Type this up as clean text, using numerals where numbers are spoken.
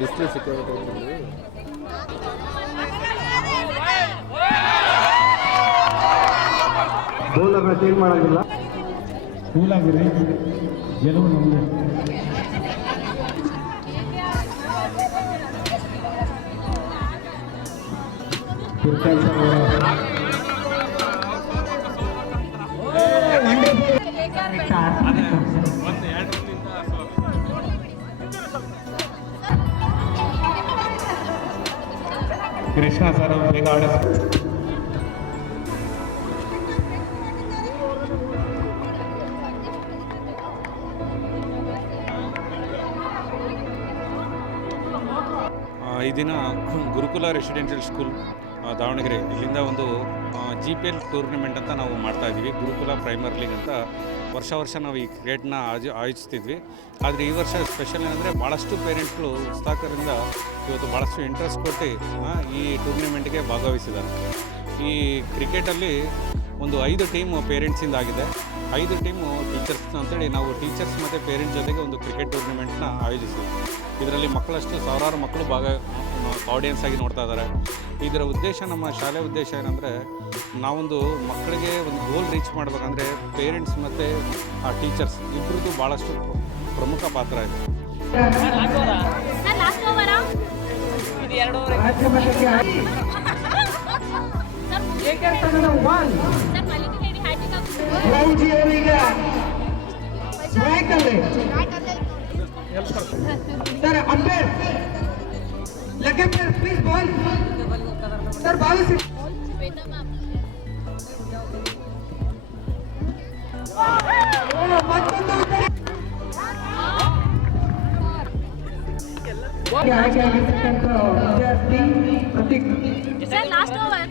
Display ಸಿಕ್ಕಾಗುತ್ತೆ ಗೋಲ್ change ಮಾಡೋದಿಲ್ಲ. Cool ಆಗಿರಿ, ಗೆಲುವು ನಮಗೆ. ಕೃಷ್ಣ ಸರ್ ಬೇಗ ಆಡಿಸ್ತಾರೆ. ಈ ದಿನ ಗುರುಕುಲ ರೆಸಿಡೆನ್ಷಿಯಲ್ ಸ್ಕೂಲ್ ದಾವಣಗೆರೆ ಇಲ್ಲಿಂದ ಒಂದು GPL ಟೂರ್ನಮೆಂಟ್ ಅಂತ ನಾವು ಮಾಡ್ತಾಯಿದ್ದೀವಿ. ಗುರುಕುಲ ಪ್ರೈಮರ್ ಲೀಗ್ ಅಂತ ವರ್ಷ ನಾವು ಈ ಕ್ರಿಕೆಟ್ನ ಆಯೋಜಿಸ್ತಿದ್ವಿ. ಆದರೆ ಈ ವರ್ಷ ಸ್ಪೆಷಲ್ ಏನಂದರೆ ಭಾಳಷ್ಟು ಪೇರೆಂಟ್ಸ್ಗಳು ಉತ್ಸಾಹದಿಂದ ಇವತ್ತು ಭಾಳಷ್ಟು ಇಂಟ್ರೆಸ್ಟ್ ಕೊಟ್ಟು ಈ ಟೂರ್ನಮೆಂಟ್ಗೆ ಭಾಗವಹಿಸಿದ್ದಾರೆ. ಈ ಕ್ರಿಕೆಟಲ್ಲಿ ಒಂದು 5 ಟೀಮು ಪೇರೆಂಟ್ಸಿಂದ ಆಗಿದೆ, 5 ಟೀಮು ಟೀಚರ್ಸ್ ಅಂತೇಳಿ ನಾವು ಟೀಚರ್ಸ್ ಮತ್ತು ಪೇರೆಂಟ್ಸ್ ಜೊತೆಗೆ ಒಂದು ಕ್ರಿಕೆಟ್ ಟೂರ್ನಮೆಂಟ್ನ ಆಯೋಜಿಸಿದ್ವಿ. ಇದರಲ್ಲಿ ಮಕ್ಕಳಷ್ಟು ಸಾವಿರಾರು ಮಕ್ಕಳು ಆಡಿಯನ್ಸ್ ಆಗಿ ನೋಡ್ತಾ ಇದ್ದಾರೆ. ಇದರ ಉದ್ದೇಶ, ನಮ್ಮ ಶಾಲೆ ಉದ್ದೇಶ ಏನಂದರೆ, ನಾವೊಂದು ಮಕ್ಕಳಿಗೆ ಒಂದು ಗೋಲ್ ರೀಚ್ ಮಾಡಬೇಕಂದ್ರೆ ಪೇರೆಂಟ್ಸ್ ಮತ್ತು ಆ ಟೀಚರ್ಸ್ ಇಬ್ಬರದ್ದು ಭಾಳಷ್ಟು ಪ್ರಮುಖ ಪಾತ್ರ ಇದೆ. सर अंपेयर लगे प्लीज बॉल सर बॉल से सर लास्ट ओवर